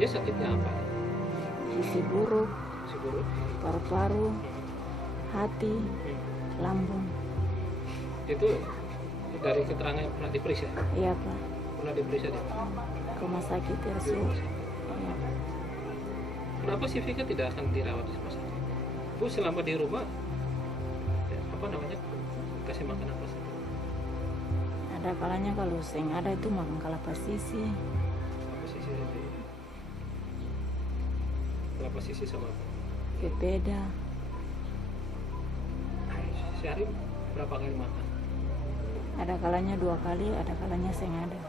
Dia sakitnya apa? Gizi buruk, Si buruk. paru-paru, hati, lambung. Itu dari keterangan yang pernah diperiksa? Iya Pak, Pernah diperiksa di rumah sakit di RSU. rumah sakit. Iya. Kenapa si Vika tidak akan dirawat di rumah sakit? Bu selama di rumah ya, apa namanya, kasih makan apa saja? Ada kalanya kalau seng ada itu makan kelapa sisi, Apa sisi tadi? Kelapa sisi sama apa? pepeda. Sehari berapa kali makan? Ada kalanya 2 kali, ada kalanya seng ada.